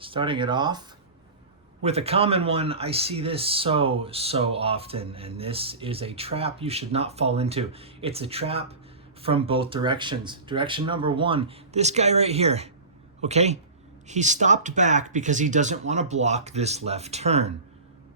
Starting it off with a common one. I see this so often, and this is a trap you should not fall into. It's a trap from both directions. Direction number one, this guy right here, okay? He stopped back because he doesn't want to block this left turn,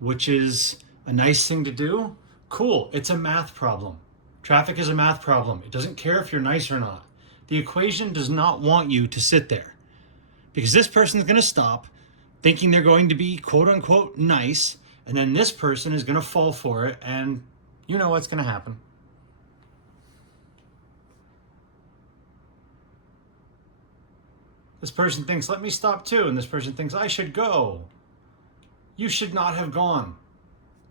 which is a nice thing to do. Cool, it's a math problem. Traffic is a math problem. It doesn't care if you're nice or not. The equation does not want you to sit there, because this person is going to stop thinking they're going to be quote unquote nice, and then this person is going to fall for it, and you know what's going to happen. This person thinks, let me stop too, and this person thinks, I should go. You should not have gone.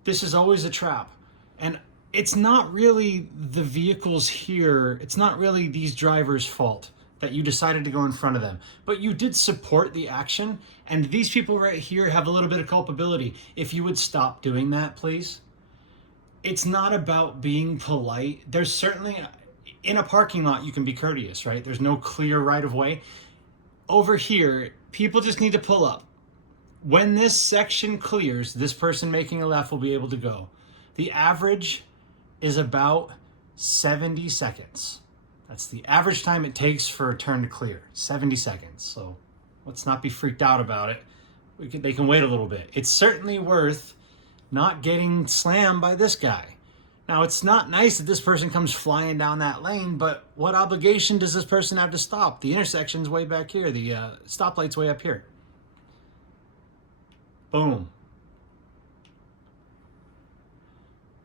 This is always a trap. And it's not really the vehicles here, it's not really these drivers' fault that you decided to go in front of them, but you did support the action, and these people right here have a little bit of culpability. If you would stop doing that, please. It's not about being polite. There's certainly, in a parking lot, you can be courteous, right? There's no clear right of way. Over here, people just need to pull up. When this section clears, this person making a left will be able to go. The average is about 70 seconds. That's the average time it takes for a turn to clear, 70 seconds. So let's not be freaked out about it. They can wait a little bit. It's certainly worth not getting slammed by this guy. Now, it's not nice that this person comes flying down that lane, but what obligation does this person have to stop? The intersection's way back here. The stoplight's way up here. Boom.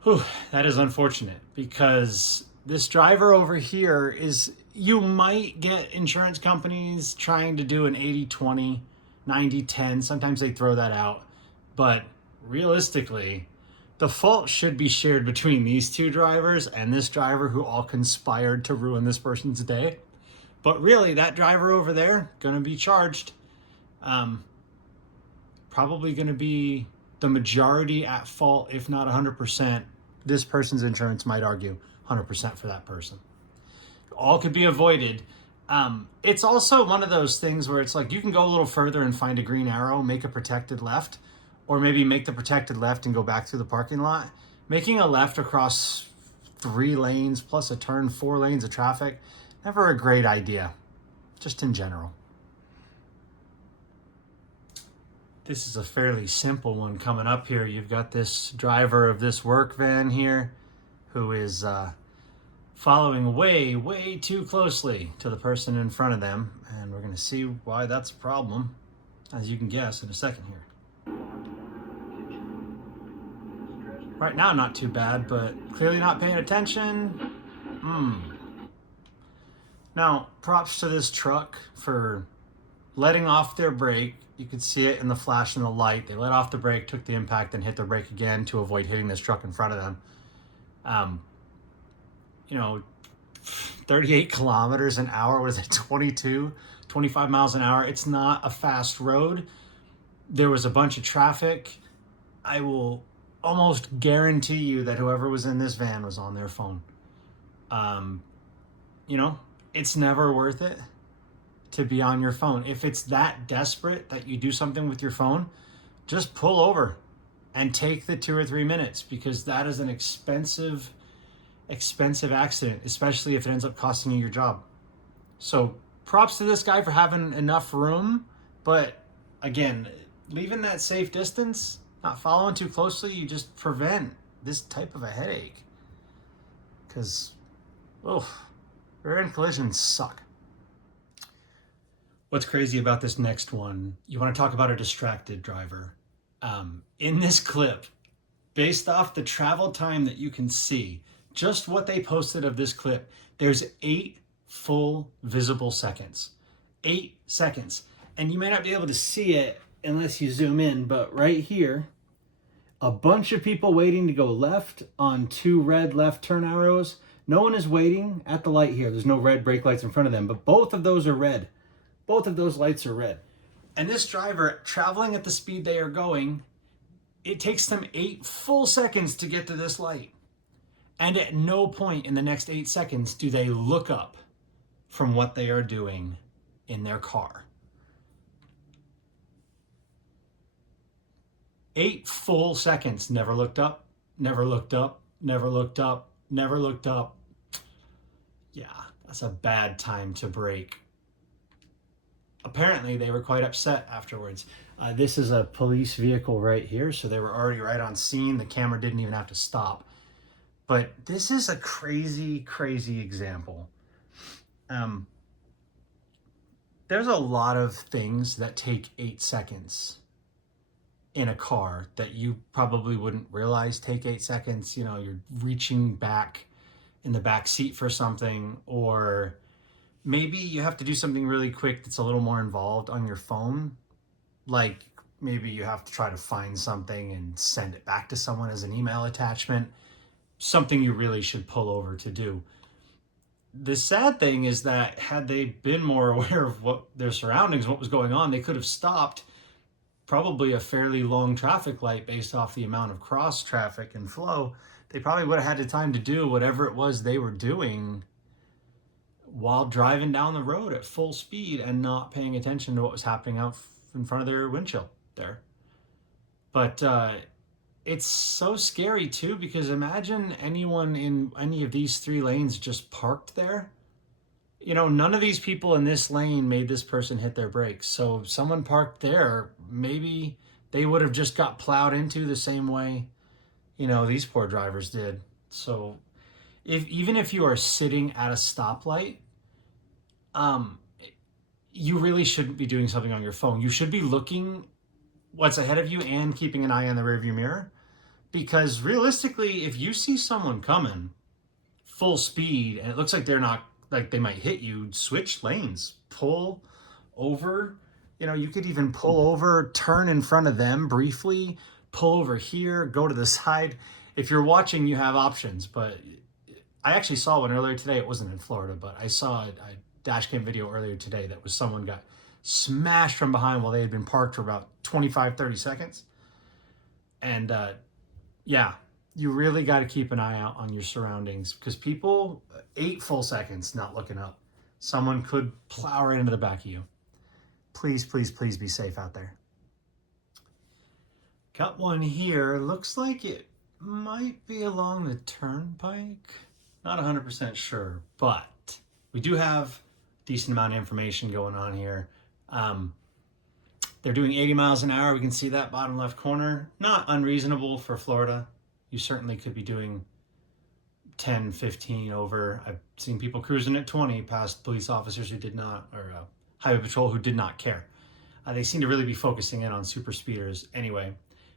Whew, that is unfortunate, because this driver over here is, you might get insurance companies trying to do an 80-20, 90-10. Sometimes they throw that out. But realistically, the fault should be shared between these two drivers and this driver, who all conspired to ruin this person's day. But really, that driver over there, going to be charged. Probably going to be the majority at fault, if not 100%. This person's insurance might argue 100% for that person. All could be avoided. It's also one of those things where it's like, you can go a little further and find a green arrow, make a protected left, or maybe make the protected left and go back through the parking lot. Making a left across 3 lanes plus a turn, 4 lanes of traffic, never a great idea, just in general. This is a fairly simple one coming up here. You've got this driver of this work van here who is following way too closely to the person in front of them. And we're going to see why that's a problem, as you can guess, in a second here. Right now, not too bad, but clearly not paying attention. Now, props to this truck for letting off their brake. You could see it in the flash in the light. They let off the brake, took the impact, and hit their brake again to avoid hitting this truck in front of them. 38 kilometers an hour, what is it, 25 miles an hour? It's not a fast road. There was a bunch of traffic. I will almost guarantee you that whoever was in this van was on their phone. It's never worth it to be on your phone. If it's that desperate that you do something with your phone, just pull over and take the 2 or 3 minutes, because that is an expensive accident, especially if it ends up costing you your job. So props to this guy for having enough room, but again, leaving that safe distance, not following too closely, you just prevent this type of a headache. Because, rear-end collisions suck. What's crazy about this next one, you want to talk about a distracted driver. In this clip, based off the travel time that you can see, just what they posted of this clip, there's 8 full visible seconds. 8 seconds. And you may not be able to see it unless you zoom in, but right here, a bunch of people waiting to go left on 2 red left turn arrows. No one is waiting at the light here. There's no red brake lights in front of them, but both of those are red. Both of those lights are red. And this driver, traveling at the speed they are going, it takes them 8 full seconds to get to this light. And at no point in the next 8 seconds do they look up from what they are doing in their car. 8 full seconds. Never looked up, never looked up, never looked up, never looked up. Yeah, that's a bad time to brake. Apparently, they were quite upset afterwards. This is a police vehicle right here, so they were already right on scene. The camera didn't even have to stop. But this is a crazy, crazy example. There's a lot of things that take 8 seconds in a car that you probably wouldn't realize take 8 seconds. You know, you're reaching back in the back seat for something, or maybe you have to do something really quick that's a little more involved on your phone. Like maybe you have to try to find something and send it back to someone as an email attachment, something you really should pull over to do. The sad thing is that had they been more aware of what their surroundings, what was going on, they could have stopped probably a fairly long traffic light based off the amount of cross traffic and flow. They probably would have had the time to do whatever it was they were doing while driving down the road at full speed and not paying attention to what was happening out in front of their windshield there. But it's so scary too, because imagine anyone in any of these 3 lanes just parked there. You know, none of these people in this lane made this person hit their brakes. So someone parked there, maybe they would have just got plowed into the same way, you know, these poor drivers did. So even if you are sitting at a stoplight, you really shouldn't be doing something on your phone. You should be looking what's ahead of you and keeping an eye on the rearview mirror. Because realistically, if you see someone coming full speed and it looks like they're not, like they might hit you, switch lanes, pull over. You know, you could even pull over, turn in front of them briefly, pull over here, go to the side. If you're watching, you have options. But I actually saw one earlier today. It wasn't in Florida, but I saw a dash cam video earlier today that was someone got smashed from behind while they had been parked for about 25, 30 seconds. And yeah, you really got to keep an eye out on your surroundings, because people, 8 full seconds not looking up, someone could plow right into the back of you. Please, please, please be safe out there. Got one here. Looks like it might be along the turnpike. Not 100% sure, but we do have a decent amount of information going on here. They're doing 80 miles an hour. We can see that bottom left corner. Not unreasonable for Florida. You certainly could be doing 10, 15 over. I've seen people cruising at 20 past police officers who did not, or highway patrol who did not care. They seem to really be focusing in on super speeders anyway.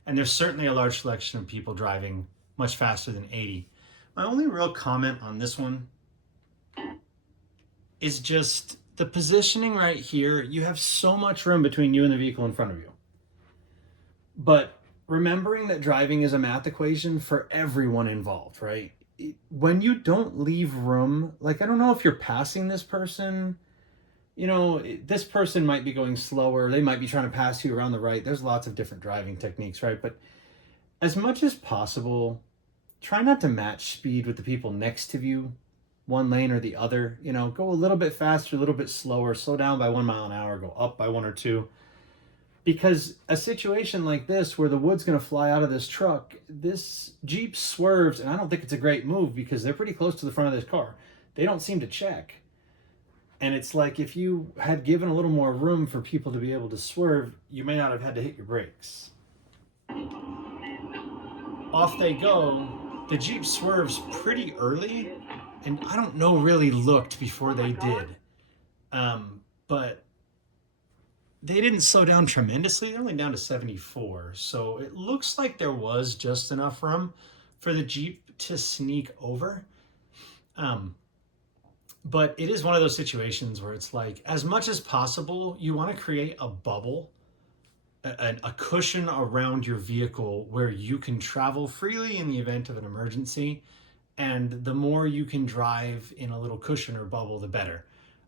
And there's certainly a large selection of people driving much faster than 80. My only real comment on this one is just the positioning right here. You have so much room between you and the vehicle in front of you. But remembering that driving is a math equation for everyone involved, right? When you don't leave room, like, I don't know if you're passing this person, you know, this person might be going slower. They might be trying to pass you around the right. There's lots of different driving techniques, right? But as much as possible, try not to match speed with the people next to you, one lane or the other. You know, go a little bit faster, a little bit slower, slow down by 1 mile an hour, go up by 1 or 2. Because a situation like this, where the wood's going to fly out of this truck, this Jeep swerves, and I don't think it's a great move because they're pretty close to the front of this car. They don't seem to check. And it's like, if you had given a little more room for people to be able to swerve, you may not have had to hit your brakes. Off they go. The Jeep swerves pretty early, and I don't know really looked before they did. But they didn't slow down tremendously. They're only down to 74. So it looks like there was just enough room for the Jeep to sneak over. But it is one of those situations where it's like, as much as possible, you want to create a bubble, a cushion around your vehicle where you can travel freely in the event of an emergency. And the more you can drive in a little cushion or bubble, the better.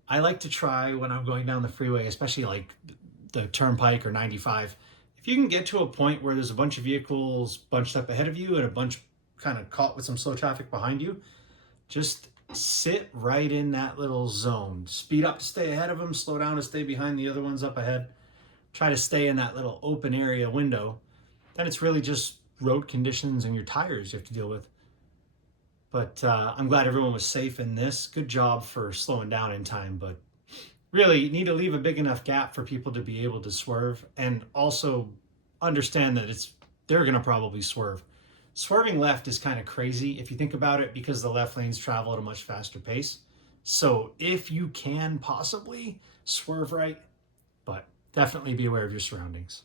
I like to try when I'm going down the freeway, especially like the turnpike or 95. If you can get to a point where there's a bunch of vehicles bunched up ahead of you and a bunch kind of caught with some slow traffic behind you, just sit right in that little zone. Speed up to stay ahead of them, slow down to stay behind the other ones up ahead. Try to stay in that little open area window. then it's really just road conditions and your tires you have to deal with. But I'm glad everyone was safe in this. Good job for slowing down in time, but really you need to leave a big enough gap for people to be able to swerve, and also understand that they're going to probably swerve. Swerving left is kind of crazy if you think about it, because the left lanes travel at a much faster pace. So if you can possibly swerve right, but definitely be aware of your surroundings.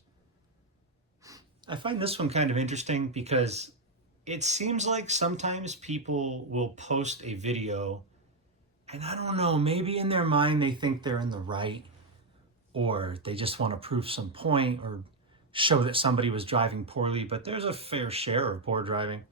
I find this one kind of interesting because it seems like sometimes people will post a video and I don't know, maybe in their mind they think they're in the right, or they just want to prove some point or show that somebody was driving poorly, but there's a fair share of poor driving.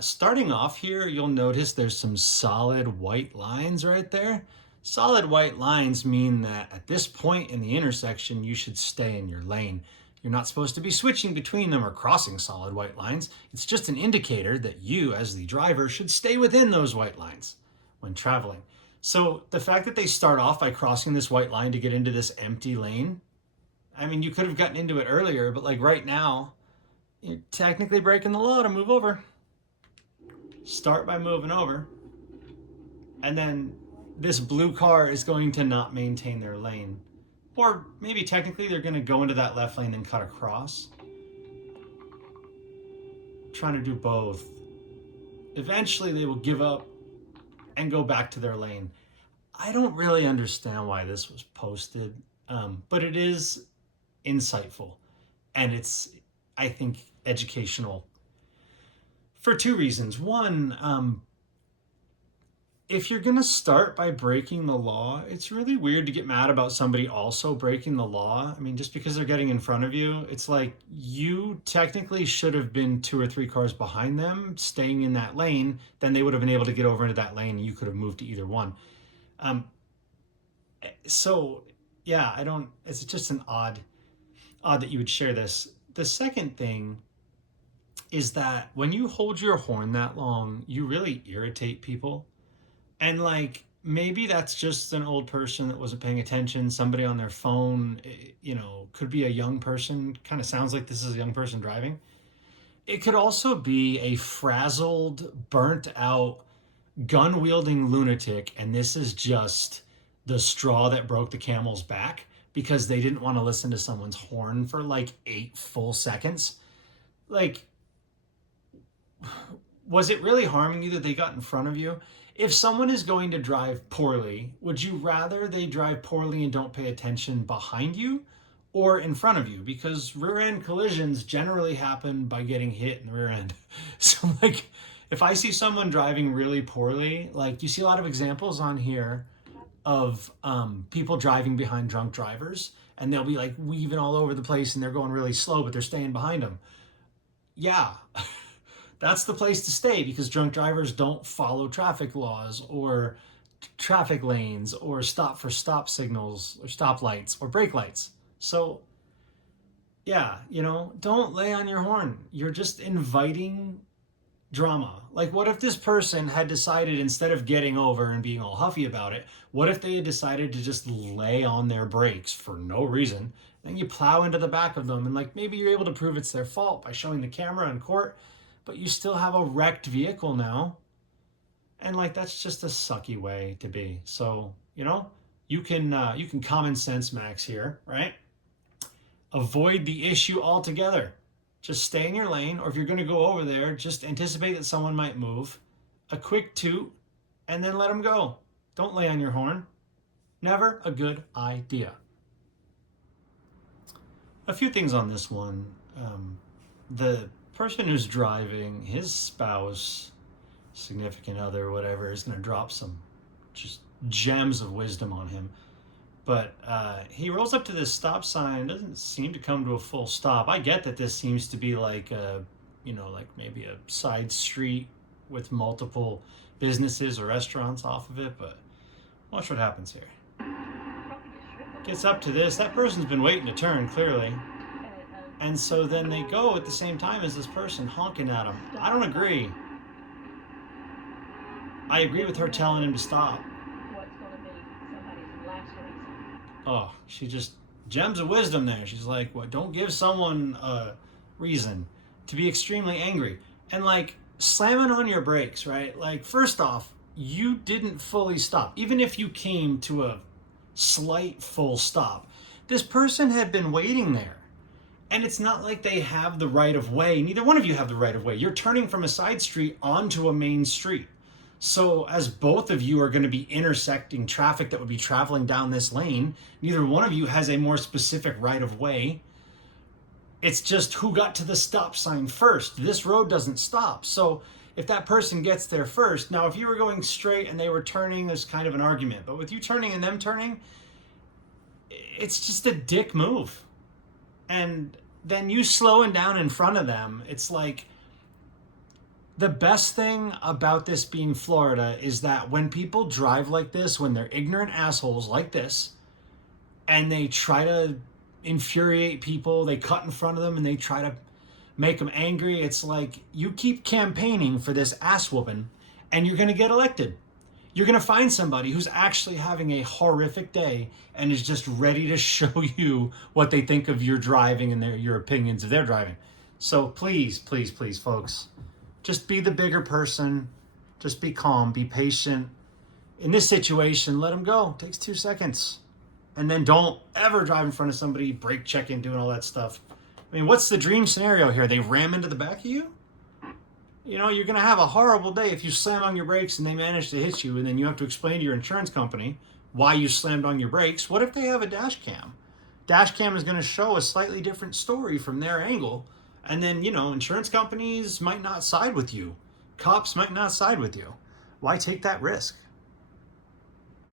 Starting off here, you'll notice there's some solid white lines right there. Solid white lines mean that at this point in the intersection, you should stay in your lane. You're not supposed to be switching between them or crossing solid white lines. It's just an indicator that you, as the driver, should stay within those white lines when traveling. So the fact that they start off by crossing this white line to get into this empty lane, I mean, you could have gotten into it earlier, but like right now, you're technically breaking the law to move over. Start by moving over, and then this blue car is going to not maintain their lane. Or maybe technically they're going to go into that left lane and cut across. Trying to do both. Eventually they will give up and go back to their lane. I don't really understand why this was posted, but it is insightful, and it's, I think, educational for two reasons. One, if you're going to start by breaking the law, it's really weird to get mad about somebody also breaking the law. I mean, just because they're getting in front of you, it's like you technically should have been 2 or 3 cars behind them, staying in that lane. Then they would have been able to get over into that lane and you could have moved to either one. So yeah, it's just an odd that you would share this. The second thing is that when you hold your horn that long, you really irritate people. And like, maybe that's just an old person that wasn't paying attention, somebody on their phone, could be a young person. Kind of sounds like this is a young person driving. It could also be a frazzled, burnt out, gun wielding lunatic. And this is just the straw that broke the camel's back, because they didn't want to listen to someone's horn for like 8 full seconds. Like, was it really harming you that they got in front of you? If someone is going to drive poorly, would you rather they drive poorly and don't pay attention behind you or in front of you? Because rear end collisions generally happen by getting hit in the rear end. So like, if I see someone driving really poorly, like you see a lot of examples on here of people driving behind drunk drivers, and they'll be like weaving all over the place and they're going really slow, but they're staying behind them. Yeah. That's the place to stay, because drunk drivers don't follow traffic laws or traffic lanes or stop for stop signals or stop lights or brake lights. So yeah, don't lay on your horn. You're just inviting drama. Like, what if this person had decided, instead of getting over and being all huffy about it, what if they had decided to just lay on their brakes for no reason? Then you plow into the back of them, and like, maybe you're able to prove it's their fault by showing the camera in court, but you still have a wrecked vehicle now. And like, that's just a sucky way to be. So, you can common sense max here, right? Avoid the issue altogether. Just stay in your lane, or if you're going to go over there, just anticipate that someone might move, a quick toot, and then let them go. Don't lay on your horn. Never a good idea. A few things on this one. The person who's driving, his spouse, significant other, whatever, is going to drop some just gems of wisdom on him. But he rolls up to this stop sign, doesn't seem to come to a full stop. I get that this seems to be like like maybe a side street with multiple businesses or restaurants off of it, but watch what happens here. Gets up to this. That person's been waiting to turn, clearly. And so then they go at the same time as this person, honking at him. I don't agree. I agree with her telling him to stop. Oh, she just gems of wisdom there. She's like, "What? Don't give someone reason to be extremely angry. And like slamming on your brakes, right? Like, first off, you didn't fully stop. Even if you came to a slight full stop, this person had been waiting there. And it's not like they have the right of way. Neither one of you have the right of way. You're turning from a side street onto a main street. So as both of you are going to be intersecting traffic that would be traveling down this lane, neither one of you has a more specific right of way. It's just who got to the stop sign first. This road doesn't stop. So if that person gets there first, now if you were going straight and they were turning, there's kind of an argument. But with you turning and them turning, it's just a dick move. And then you slowing down in front of them, it's like, the best thing about this being Florida is that when people drive like this, when they're ignorant assholes like this, and they try to infuriate people, they cut in front of them and they try to make them angry, it's like, you keep campaigning for this ass whooping and you're going to get elected. You're going to find somebody who's actually having a horrific day and is just ready to show you what they think of your driving and your opinions of their driving. So please, please, please, folks, just be the bigger person. Just be calm, be patient. In this situation, let them go. It takes 2 seconds. And then don't ever drive in front of somebody, brake checking, doing all that stuff. I mean, what's the dream scenario here? They ram into the back of you? You know, you're going to have a horrible day if you slam on your brakes and they manage to hit you, and then you have to explain to your insurance company why you slammed on your brakes. What if they have a dash cam? Dash cam is going to show a slightly different story from their angle, and then, you know, insurance companies might not side with you. Cops might not side with you. Why take that risk?